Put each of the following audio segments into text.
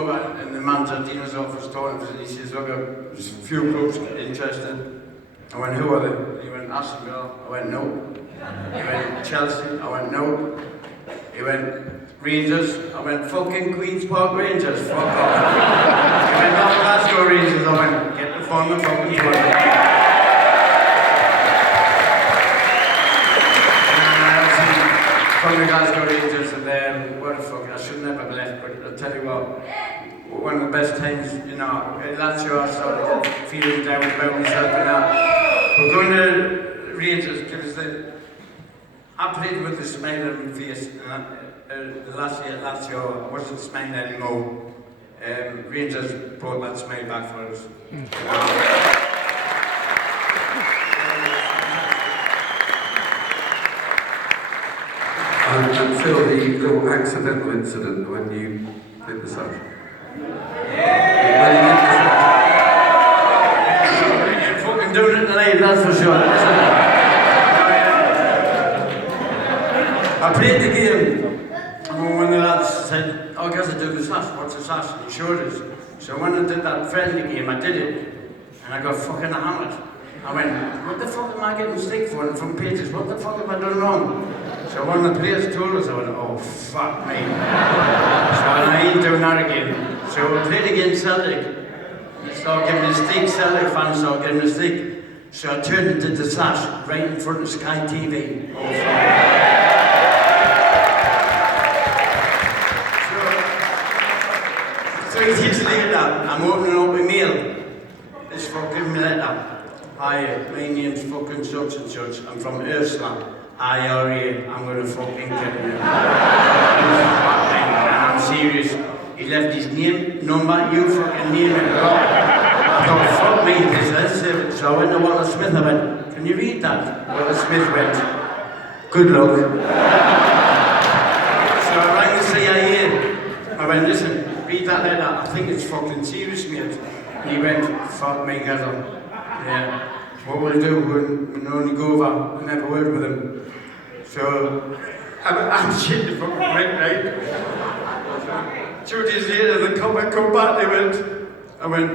over and the manager Dino's office told him, he says, look, there's a few clubs interested. I went, who are they? He went, Aston Villa. I went, no. He went, Chelsea. I went, no. He went, Rangers. I went, fucking Queen's Park Rangers. Fuck off. He went, no, Glasgow Rangers. I went, get the phone and fucking phone. From the Glasgow Rangers and then, what the fuck, I should never have left, but I'll tell you what, one of the best times, you know, Lazio, I started feeling down about myself and that. We're going to Rangers, because I played with a smile on my face, and the last year at Lazio, I wasn't smiling anymore. Rangers brought that smile back for us. And Phil, the little accidental incident when you did the sash. You're fucking doing it tonight, that's for sure. I played the game, and when the lads said, oh, Gazza, do the sash, what's the sash? And he showed us. So when I did that friendly game, I did it, and I got fucking hammered. I went, what the fuck am I getting stick for? And from pages, what the fuck have I done wrong? So one of the players told us, I went, oh fuck me. So I ain't doing that again. So we played against Celtic. They started giving me a stick, Celtic fans started giving me a stick. So I turned and did the sash right in front of Sky TV. Oh fuck. So 3 years later, I'm opening up a mail. This fucking letter. Hi, my name's fucking such and such. I'm from Ursula. IRA, I'm gonna fucking kill you. And I'm serious. He left his name, number, you fucking name it. I thought, fuck me, let's save it. So I went to Walter Smith, I went, can you read that? Walter Smith went, good luck. So I rang the CIA. I went, listen, read that letter, I think it's fucking serious, mate. And he went, fuck me, Gazza. Yeah. What we'll do when only go over and have a word with him. So I'm shitting fucking right. 2 days later, they come back, they went, I went,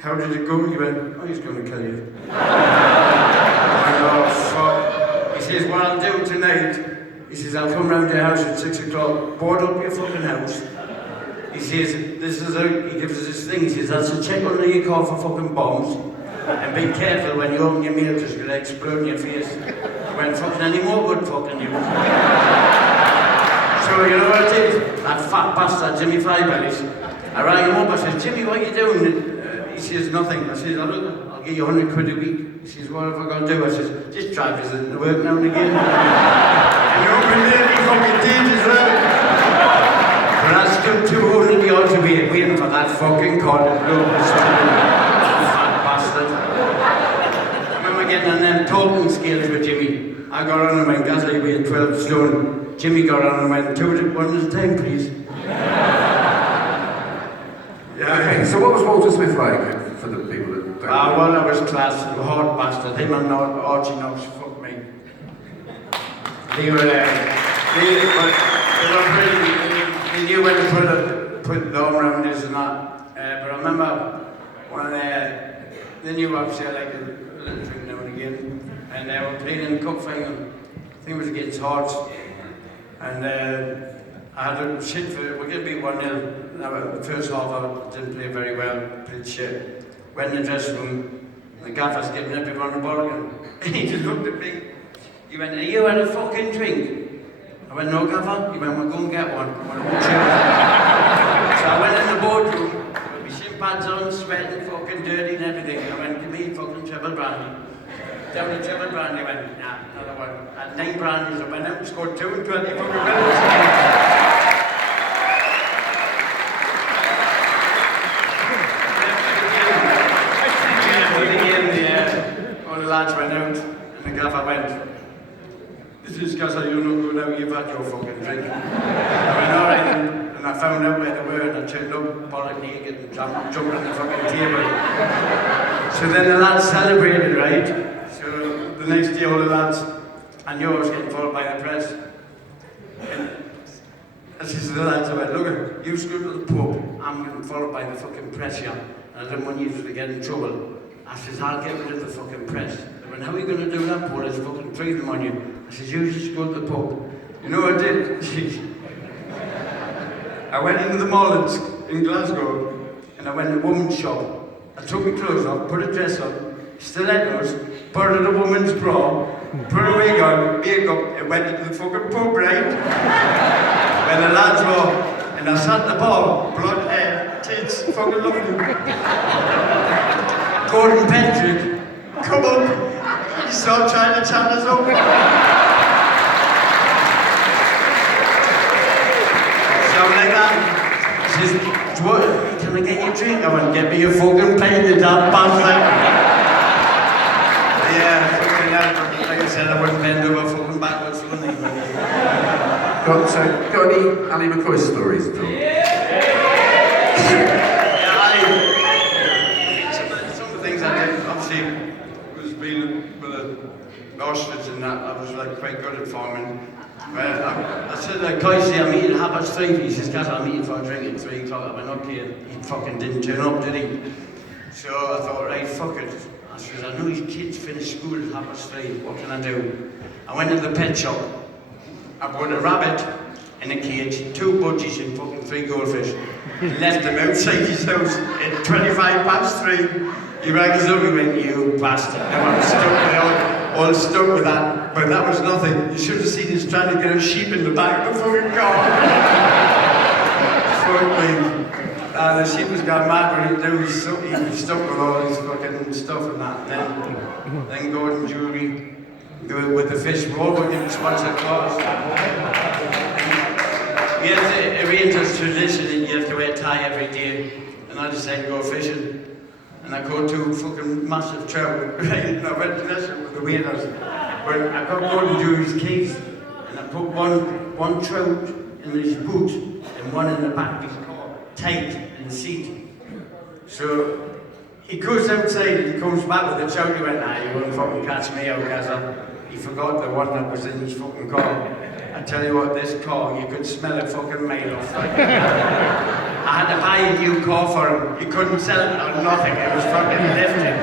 how did it go? He went, oh, he's going to kill you. I went, oh, fuck. He says, what I'll do tonight, he says, I'll come round your house at 6 o'clock, board up your fucking house. He says, he gives us this thing, he says, that's a check under your car for fucking bombs. And be careful when you open your mail, just gonna explode in your face. When fucking any more good fucking news. So you know what it is? That fat bastard, Jimmy Flybellies. I rang him up, I said, Jimmy, what are you doing? He says, nothing. I said, I'll give you 100 quid a week. He says, what have I got to do? I said, just try visiting the work now and again. And you open there, he fucking did as well. But I stood 200 yards away waiting for that fucking cod to blow. I remember getting on them talking skills with Jimmy. I got on and went, Gazza, you weighed 12 stone. Jimmy got on and went, 1 at a time, please. Yeah, okay, so what was Walter Smith like for the people that don't know? Well, I was class, a hard bastard. Him and Archie Knox, fuck me. They were they knew when to put the arm around us and that. But I remember when they knew obviously I liked a little drink now and again, and they were playing in the cup final. I think it was against Hearts, and I had a shit for, we're going to be 1-0. Now, the first half I didn't play very well, played shit. Went in the dressing room, the gaffer's giving everyone a ball again. And he just looked at me, he went, are you had a fucking drink? I went, no gaffer. He went, we'll go and get one. So I went in the boardroom, with my shin pads on, sweating, fucking dirty and everything. I went, give me fucking triple brandy. Down the triple brandy, I went, nah, another one. I had 9 brandies, I went out and scored 2 in 20 fucking minutes. All the lads went out, and the gaffer went, this is Gazza, you're not going out, you've had your fucking drink. I went, alright, and I found out where they were, and I turned up, bollock naked, and jumped on the fucking table. So then the lads celebrated, right? So the next day, all the lads, and yours getting followed by the press. I says to the lads, I went, look, you go to the pub, I'm getting followed by the fucking press here, and I don't want you to get in trouble. I says, I'll get rid of the fucking press. They went, how are you going to do that, Paul? There's fucking 3 of them on you. I says, you just go to the pub. You know what I did? I went into the mall in Glasgow, and I went to a woman's shop. I took my clothes off, put a dress on, stilettos, put on a woman's bra, put a wig on, makeup, and went into the fucking pub, right? When the lads were, and I sat at the bar, blood, hair, tits, fucking lovely. Gordon Patrick, come up, he started trying to chat us up. So I'm like that. He says, what, can I get you a drink? I went, get me a fucking pint, you damn bastard. Yeah, fucking hell. Like I said, I wouldn't bend over fucking backwards for nothing. Got any Ali McCoy stories at all? Yeah, Ali. Some of the things I did, obviously, was being with an ostrich and that. I was like quite good at farming. I said, guys, I'm eating 3:30. He says, Gazza, I'm eating for a drink at 3 o'clock. I went, okay. He fucking didn't turn up, did he? So I thought, right, fuck it. I said, I know his kids finish school at 3:30. What can I do? I went to the pet shop. I bought a rabbit in a cage, 2 budgies and fucking 3 goldfish. Left them outside his house at 3:25. He rang us up and went, you bastard. Now I'm stuck, all stuck with that. But that was nothing. You should have seen us trying to get a sheep in the back of the fucking car. Fuck me. The sheep was gone mad, but he was stuck with all his fucking stuff and that. And then Gordon Jury with the fish roll, but he was sponsored cars. You have to arrange as tradition that you have to wear a tie every day. And I decided to go fishing. And I caught 2 fucking massive trout, right? And I went to fishing with the waders. But I got Gordon Jury's keys, and I put one trout in his boot and one in the back of his car, tight in the seat. So he goes outside and he comes back with the trout. He went, nah, you won't fucking catch me out, Gazza. He forgot the one that was in his fucking car. I tell you what, this car, you could smell it fucking mile off. I had to buy a new car for him. He couldn't sell it or nothing. It was fucking lifted.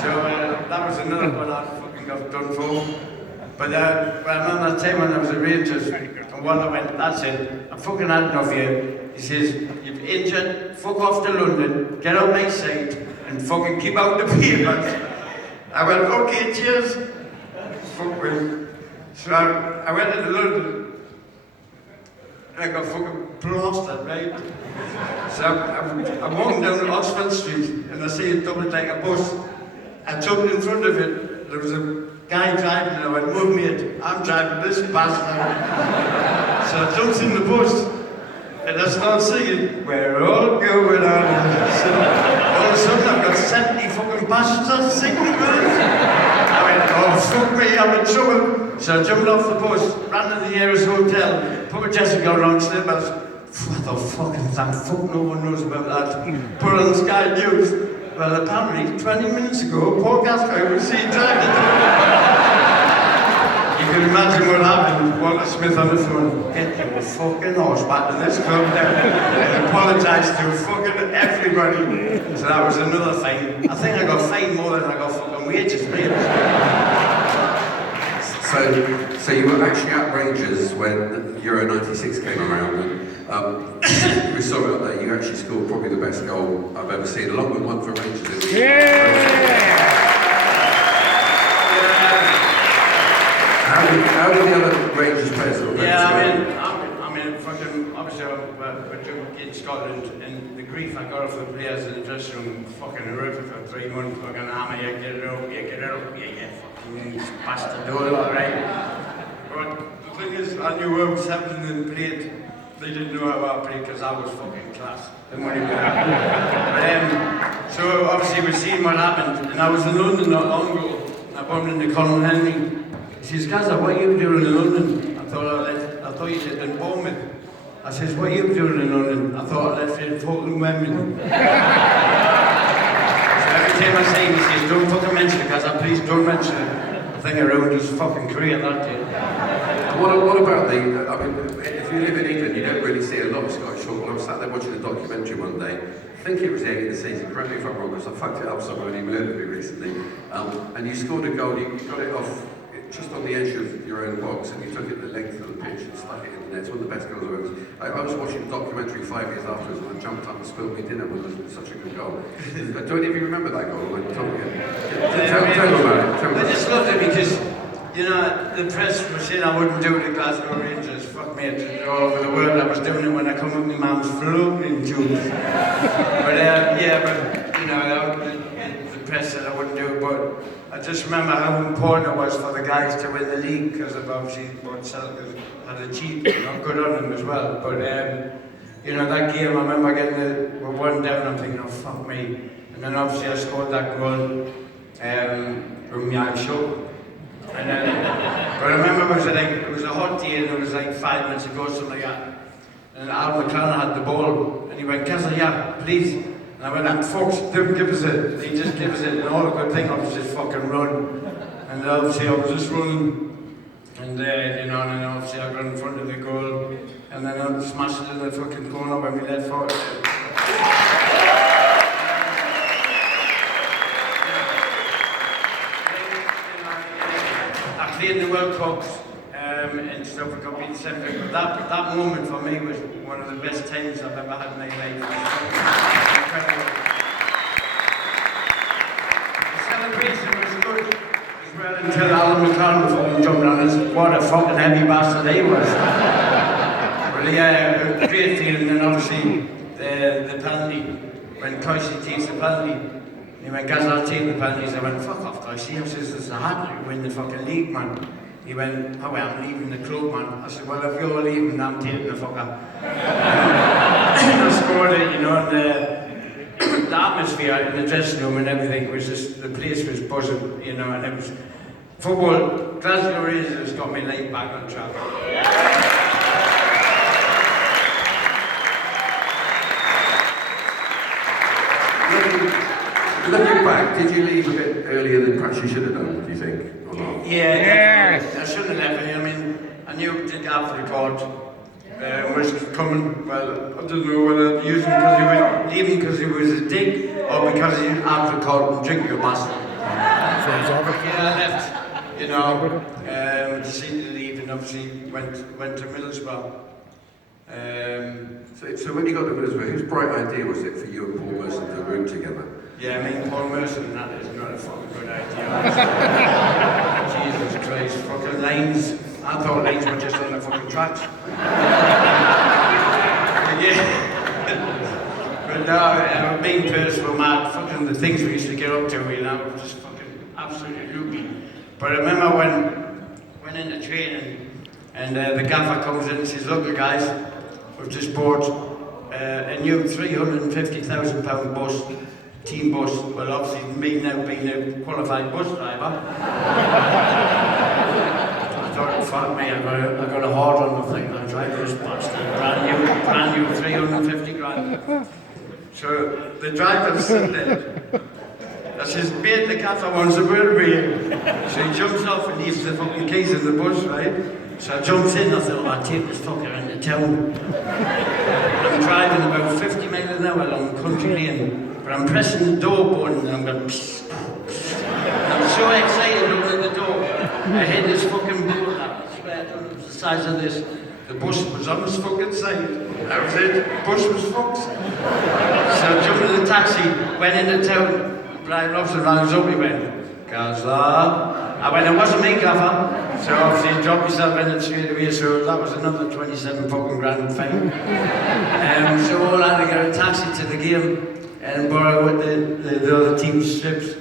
So that was another one I fucking got done for. But I remember that time when I was at Rangers, and one I went, that's it. I fucking had enough of you. He says, you've injured, fuck off to London, get out my sight, and fucking keep out the papers. I went, okay, cheers. Fuck me. So I went into London, and I got fucking plastered, right? So I'm walking down Oxford Street, and I see a double-decker bus. I jumped in front of it. There was a guy driving, and I went, move mate, I'm driving this bastard. So I jumped in the bus, and I started singing, we're all going on. So all of a sudden I've got 70 fucking passengers singing with us. I went, oh fuck me, I'm in trouble. So I jumped off the bus, ran to the Heiress Hotel, put my dressing gown on, slippers. What the fuck is that? Fuck, no one knows about that. Put on Sky News. Well, apparently, 20 minutes ago, Paul Gascoigne was seen driving. You can imagine what happened. Walter Smith on the phone. Get your fucking horse back to this club now. And apologised to fucking everybody. So that was another thing. I think I got fined more than I got fucking wages paid. So you were actually at Rangers when Euro '96 came around, and we saw it up there. You actually scored probably the best goal I've ever seen, along with one for Rangers. How did the other Rangers players look? I mean, fucking, obviously, we're in Scotland, and the grief I got off the players in the dressing room, fucking horrific for 3 months, fucking hammer, you get it up, yeah, fucking bastard, all right. But the thing is, I knew I was happening and played. They didn't know how I played because I was fucking class. They weren't even so obviously we've seen what happened, and I was in London not long ago. I bumped into Colin Henry. He says, Gazza, what are you doing in London? I thought you lived in Bournemouth. I says, what are you doing in London? I thought I left you in Fulton Wembley. So every time I say it, he says, don't fucking mention it, Gazza, please don't mention it. think I ruined his fucking career that day. What about the, I mean, if you live in England, you don't really see a lot of Scottish football. I was sat there watching a documentary one day, I think it was the end of the season, correct me if I'm wrong, because I fucked it up somewhere when he murdered me recently. And you scored a goal, you got it off just on the edge of your own box, and you took it the length of the pitch and stuck it in the net. It's one of the best goals I've ever seen. I was watching a documentary 5 years afterwards, and I jumped up and spilled me dinner because it was such a good goal. Do any of you remember that goal? Tell me about it. I just loved it because, you know, the press was saying I wouldn't do the Glasgow Rangers. Fuck me, it's all over the world. I was doing it when I come with my mum's floating tubes. But you know, the press said I wouldn't do it, but I just remember how important it was for the guys to win the league, because of obviously what Celtic had achieved, you know, good on them as well. But you know, that game, I remember getting we're 1 down, I'm thinking, oh fuck me. And then obviously I scored that goal from my eyes shut. And but I remember it was a hot day and it was like 5 minutes ago, something like that. And Al McLaren had the ball and he went, Gazza, yeah, please. And I went, Fox, don't give us it. He just gives it, and all the good thing was just fucking run. And obviously I was just running, and you know, and then obviously I got in front of the goal, and then I smashed it in the fucking corner when we left for it. I played in the World Cups and stuff, I got beaten 7, but that moment for me was one of the best times I've ever had in my life. Incredible. The celebration was good as well until Alan McLaren fucking jumped on us. What a fucking heavy bastard he was. Well, yeah, great feeling, and obviously the penalty, when Coisy takes the penalty, he went, Gazza, I'll take the penalties. I went, fuck off, Coisy. I says, it's a hat to win the fucking league, man. He went, oh well, I'm leaving the club, man. I said, well, if you're leaving, I'm taking the fucker. And I scored it, you know, and the atmosphere in the dressing room and everything was just, the place was buzzing, you know, and it was, football, Glasgow Rangers got my life back on track. Looking back, did you leave a bit earlier than perhaps you should have done, do you think, or not? Yeah, I shouldn't have left. I mean, I knew the gap record was coming. Well, I didn't know whether to use him because he was leaving because he was a dick or because he didn't have record and drink your bastard. Yeah, I left, you know, decided to leave and obviously went to Middlesbrough. So when you got to Middlesbrough, whose bright idea was it for you and Paul Merson to room together? Yeah, I mean, Paul Merson, that is not a fucking good idea. Jesus Christ, fucking lines. I thought lines were just on the fucking tracks. Yeah. But no, being personal, mad, fucking the things we used to get up to, you know, just fucking absolutely loopy. But I remember when in the training, and the gaffer comes in and says, look guys, we've just bought a new £350,000 bus, team bus. Well, obviously me now being a qualified bus driver. I thought, fuck me, I got a hard on the thing, I drive this bastard, brand new 350 grand. So the driver's sitting there. I says, mate, the gaffer wants a word with you. So he jumps off and leaves the fucking keys in the bus, right? So I jumped in, I thought, I'll take this fucker into town. I'm driving about 50 miles an hour along country lane, but I'm pressing the door button and I'm going, psst, psst. And I'm so excited opening the door. I hit this fucking board, I swear, it was the size of this. The bus was on this fucking side. That was it, the bus was fucked. So I jumped in the taxi, went into town. Brian Robson rang us up, he went, Gazza. I went, it wasn't me, gaffer. So obviously he dropped himself in it straight away, so that was another 27 fucking grand fine. So all I had to get a taxi to the game and borrow with the other team's strips.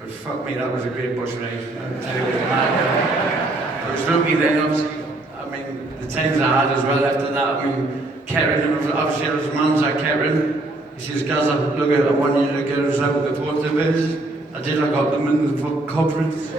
But fuck me, that was a great bus ride. I'll tell you, it was mad. It was lucky then, obviously. I mean, the times I had as well after that, I mean, Karen, obviously I was man's at Karen. He says, Gazza, look, I want you to get us out before the biz. I did, I got them in the conference.